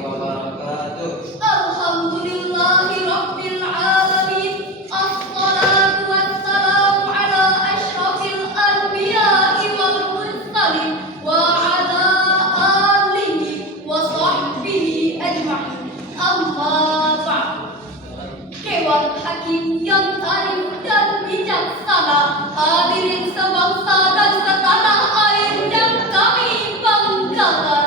wabarakatuh. Alhamdulillahi Rabbil Alamin. Assalatu wassalamu ala ashrafil anbiya'i wal mursalin wa ala alihi wa sahbihi ajma'in. Amma ba'd. Dewan Hakim yang arif dan bijaksana, hadirin sebangsa dan setanah air yang kami banggakan.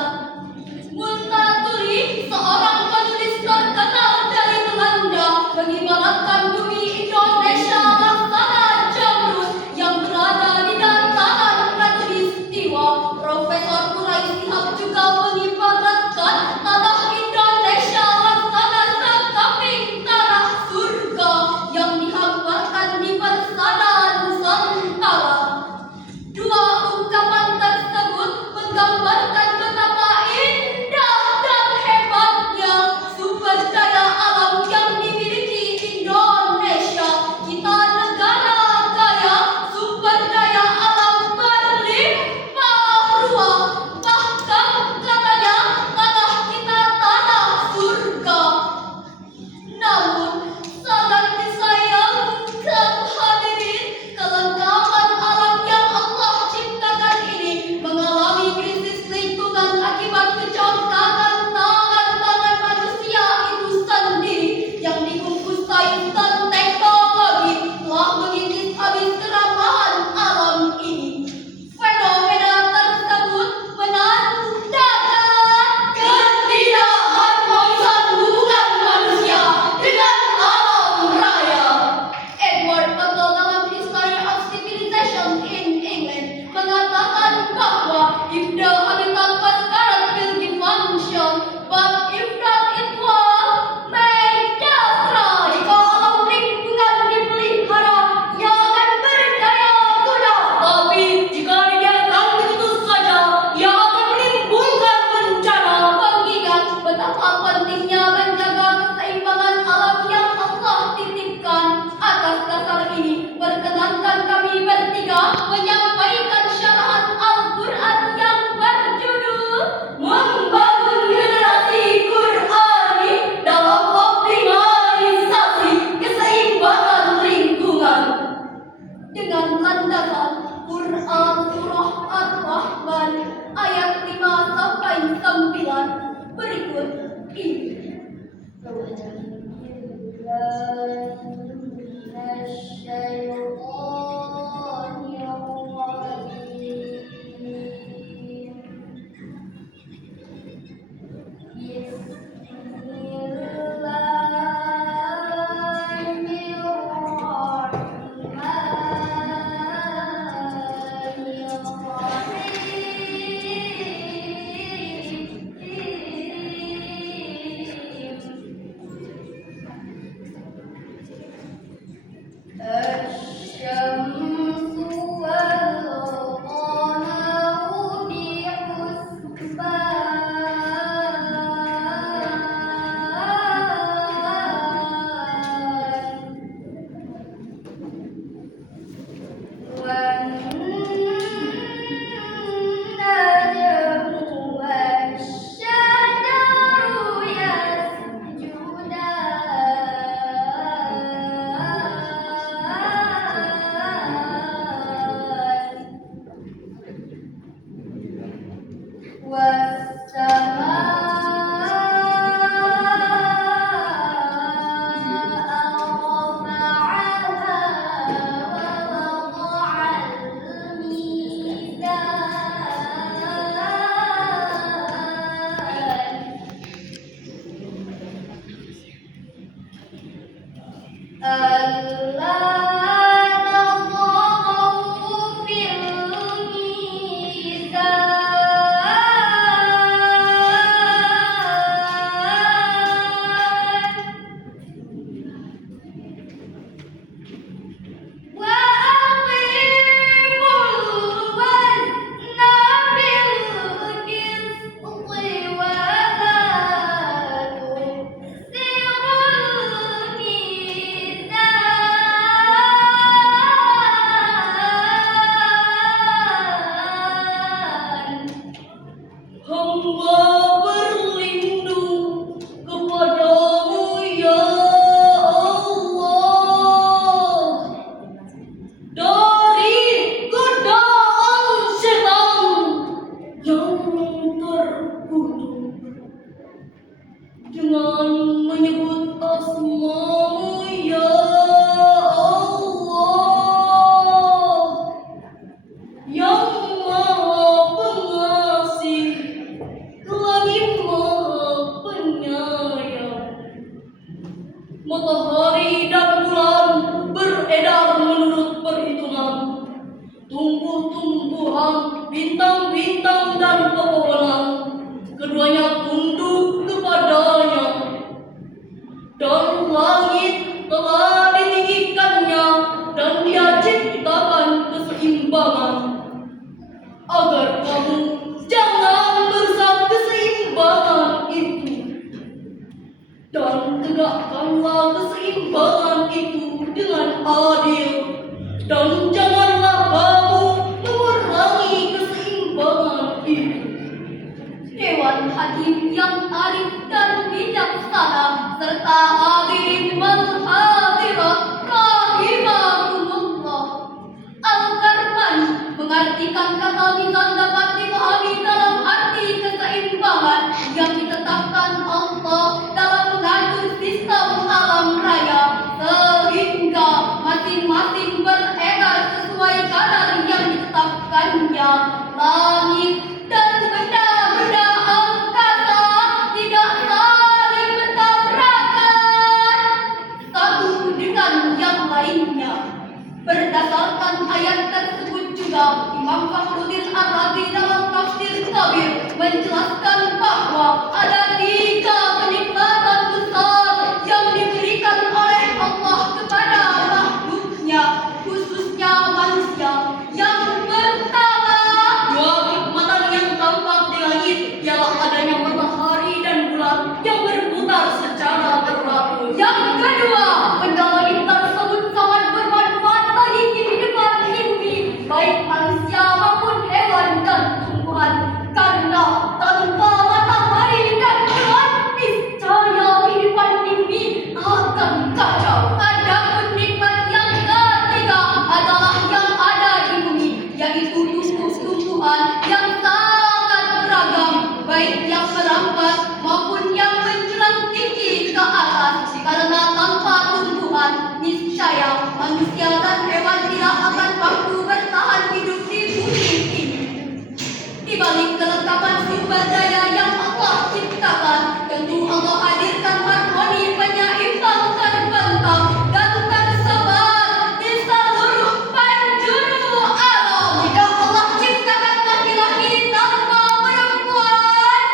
Muntaturi, seorang penulis terkenal dari Belanda, mengibaratkan bumi Indonesia laksana jamrud yang berada di dataran Khatulistiwa. Profesor Quraisy Shihab juga mengibaratkan tanah Indonesia laksana sekaping tanah surga yang dihamparkan di bersana Nusantara. Dua ungkapan tersebut menggambarkan betapa indah dan hebatnya sumber daya alam yang dimiliki Indonesia. Kita negara kaya, sumber daya alam berlimpah ruah. Bahkan katanya tanah kita tanah surga. Namun sangat disayangkan hadirin, kelengkapan alam yang Allah ciptakan ini mengalami krisis lingkungan akibat kecontohan tangan manusia itu sendiri yang dibungkus sains dan teknologi telah mengikis habis keramahan alam ini. Fenomena tersebut menandakan ketidakharmonisan hubungan manusia dengan alam raya. Edward Butler dalam History of Civilization in England mengatakan bahwa if the habitat was correct will give function, but if not it will make destroy. Kalau lingkungan dipelihara, ia akan berdaya guna. Tapi jika dibiarkan begitu saja, ia akan menimbulkan bencana. Mengingat betapa pentingnya menjaga keseimbangan alam yang Allah titipkan. Atas dasar ini, perkenankan kami bertiga menyampaikan syarahan Al-Quran yang berjudul Membangun Generasi Qurani dalam Optimalisasi Keseimbangan Lingkungan, dengan landasan Quran Surah Ar-Rahman ayat 5 sampai 9 berikut ini. dengan menyebut asma-Mu ya Allah, yang Maha Pengasih lagi Maha Penyayang. Matahari dan bulan beredar menurut perhitungan. Tumbuh-tumbuhan, bintang-bintang dan pepohonan, keduanya tunduk kepadanya. Dan langit telah ditinggikannya, dan Dia ciptakan keseimbangan. Agar kamu jangan merusak keseimbangan itu, dan tegakkanlah keseimbangan itu dengan adil, dan janganlah kamu mengurangi keseimbangan itu. Dewan Hakim yang arif dan bijaksana, serta hadirin wal hadirat rahimakumullah. Al-Karmani mengartikan kata mizan dapat dipahami dalam arti keseimbangan yang ditetapkan Allah dalam mengatur sistem alam raya, sehingga masing-masing beredar sesuai kadar yang ditetapkannya. Langit dan benda-benda angkasa tidak saling bertabrakan satu dengan yang lainnya. Berdasarkan ayat tersebut juga, Imam Fakhruddin Ar-Razi dalam tafsir Kabir menjelaskan bahwa ada 3 kenikmatan besar yang diberikan oleh Allah kepada makhluknya, khususnya manusia. Yang pertama, 2 kenikmatan yang tampak di langit ialah adanya matahari dan bulan yang berputar secara teratur. Yang kedua, benda langit tersebut sangat bermanfaat bagi kehidupan di bumi, baik manusia maupun hewan dan tumbuhan. Karena tanpa matahari dan bulan, niscaya kehidupan di bumi akan kacau. Adapun nikmat yang ketiga adalah yang ada di bumi, yaitu tumbuh-tumbuhan yang sangat beragam, baik yang merambat maupun yang menjulang tinggi ke atas. Karena tanpa tumbuhan, niscaya manusia dan hewan tidak akan mampu bertahan hidup di bumi ini. Di balik kelengkapan sumber daya yang Allah ciptakan, tentu Allah hadirkan harmoni penyeimbang terbentang dan tersebar di seluruh penjuru alam. Tidak Allah ciptakan laki-laki tanpa perempuan,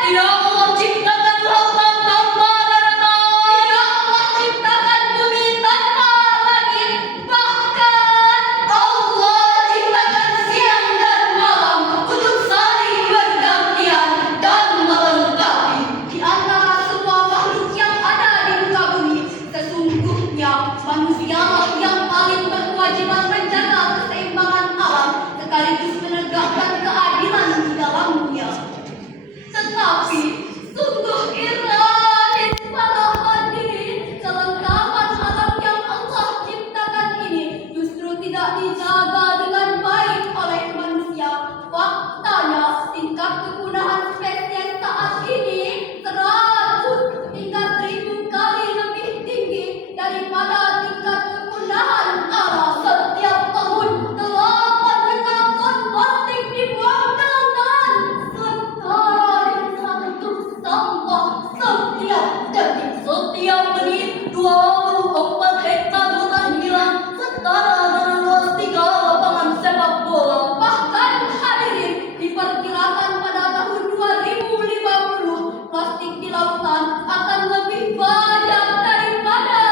tidak Allah ciptakan lautan tanpa daratan, tidak Allah ciptakan bumi tanpa langit. Bahkan Allah ciptakan siang dan malam untuk saling bergantian dan melengkapi. Di antara semua makhluk yang ada di muka bumi, sesungguhnya manusia yang paling berkewajiban menjaga keseimbangan alam sekaligus menegakkan keadilan di dalamnya. Tetapi sungguh ironis para hadirin, kelengkapan alam yang Allah ciptakan ini justru tidak dijaga dengan baik oleh manusia. Faktanya, tingkat kepunahan spesies saat ini 100 hingga 1000 kali lebih tinggi daripada tingkat kepunahan alam. Setiap tahun 8 juta ton plastik dibuang ke lautan, setara dengan 1 sampah setiap detik. Setiap menit 24 hektar hutan hilang, setara dengan luas 3 lapangan sepak bola. Bahkan hadirin, diperkirakan pada tahun 2050 plastik di lautan akan lebih banyak daripada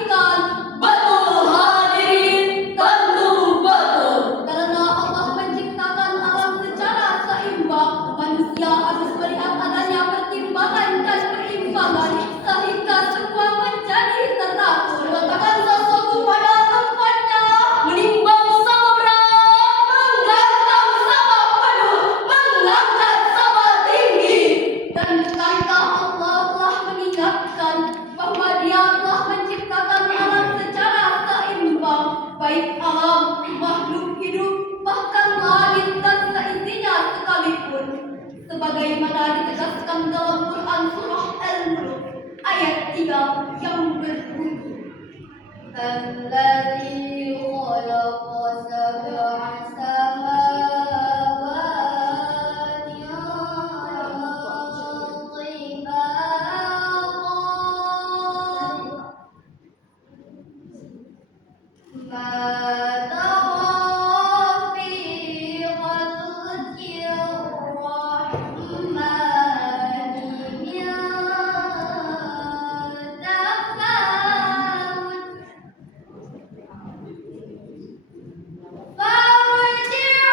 ikan. Betul hadirin, tentu betul. Karena Allah menciptakan alam secara seimbang, manusia harus melihat adanya pertimbangan dan perimbangan sehingga semua menjadi teratur. Letakkan sesuatu pada tempatnya, menimbang sama berat, menggantam sama penuh, mengangkat sama tinggi. Dan bukankah Allah telah mengingatkan bahwa Dia telah menciptakan alam secara seimbang, baik alam, makhluk hidup, bahkan langit dan seisinya sekalipun. Sebagaimana ditegaskan dalam Quran surah Al-Mulk Dia yang berbunyi الذي خلق سبع سماوات طباقا ما ترى في خلق الرحمن من تفاوت فارجع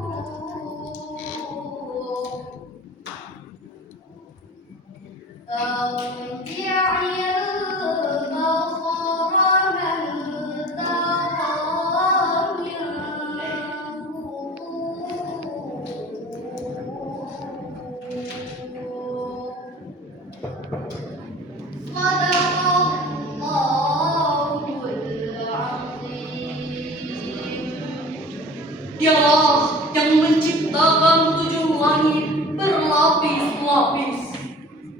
البصر هل Dialah yang menciptakan 7 langit berlapis-lapis.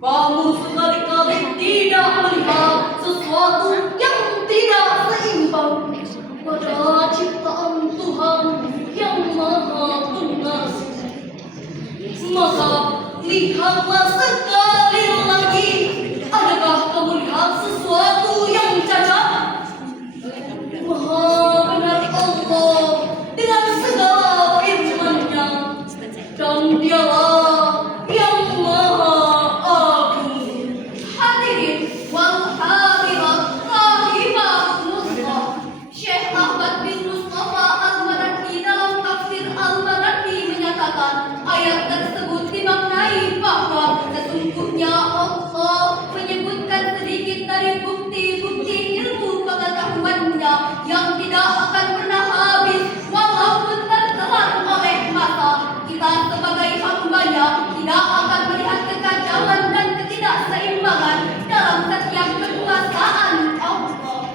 Kamu sekali-kali tidak melihat sesuatu yang tidak seimbang pada ciptaan Tuhan yang Maha Pengasih. Maka lihatlah sekali lagi, adakah kamu lihat sesuatu yang cacat? Maha benar Allah dengan segala firman-Nya, dan Dialah yang Maha Agung. Hadirin wal hadirat rahimakumullah, Syekh Ahmad bin Mustafa Al-Maraki dalam tafsir Al-Maraki menyatakan ayat tersebut dimaknai bahwa sesungguhnya Allah menyebutkan sedikit dari bukti-bukti ilmu pengetahuan-Nya yang tidak akan pernah habis walaupun tertelan oleh masa. Kita sebagai hamba-Nya tidak akan melihat kekacauan dan ketidakseimbangan dalam setiap kekuasaan Allah.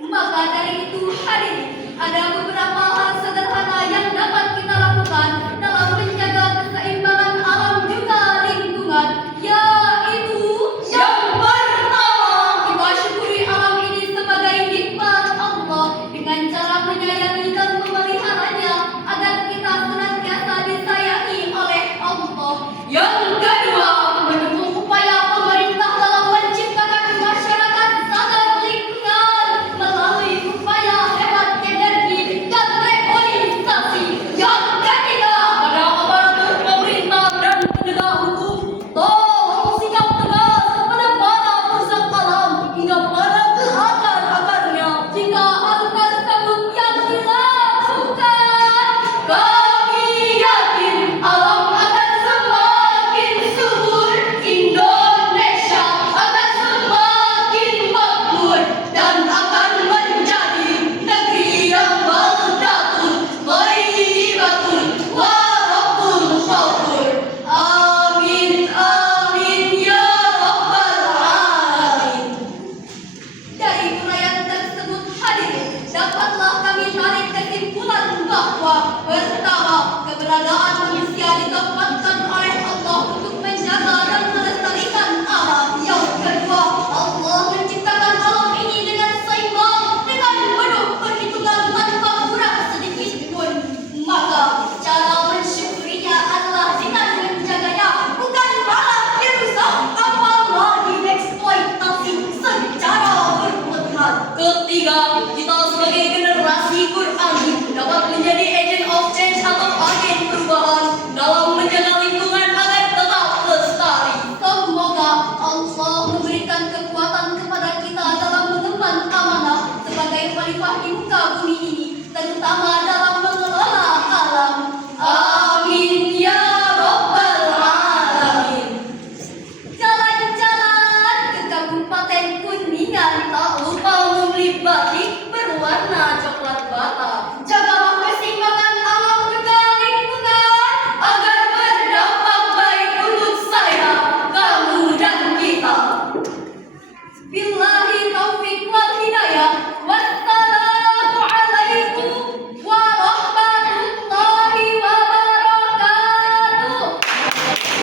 Maka dari itu hadirin, ada beberapa hal sederhana yang dapat kita lakukan dalam menjaga keseimbangan alam juga lingkungan, yaitu yang pertama, kita syukuri alam ini sebagai nikmat Allah dengan cara menyayangi dan memeliharanya agar kita senantiasa disayangi oleh Allah. Yang kedua, mendukung upaya pemerintah dalam menciptakan masyarakat sadar lingkungan melalui upaya hemat energi dan reforestasi. Yang ketiga, pada aparatur pemerintah dan penegak hukum, tolong sikap tegas pada para perusak alam hingga pada keakar-akarnya. Jika hal tersebut yang dilakukan, kami yakin alam akan semakin subur, Indonesia akan semakin makmur, dan akan menjadi negeri yang baldatun, thayyibatun, wa rabbun ghafur. Amin, amin, ya rabbal alamin. Dari uraian tersebut hadirin, dapatlah kami tarik kesimpulan bahwa pertama, keberadaan manusia ditempatkan oleh Allah untuk menjaga dan melestarikan alam. Yang kedua, Allah menciptakan alam ini dengan seimbang, dengan penuh perhitungan tanpa kurang sedikit pun. Maka cara mensyukurinya adalah dengan menjaganya, bukan malah dirusak apalagi dieksploitasi secara berlebihan. Ketiga, kita sebagai generasi Qur'ani dapat menjadi agent of change atau agen perubahan dalam menjaga lingkungan agar tetap lestari. Semoga Allah memberikan kekuatan kepada kita dalam mengemban amanah sebagai khalifah di muka bumi ini, terutama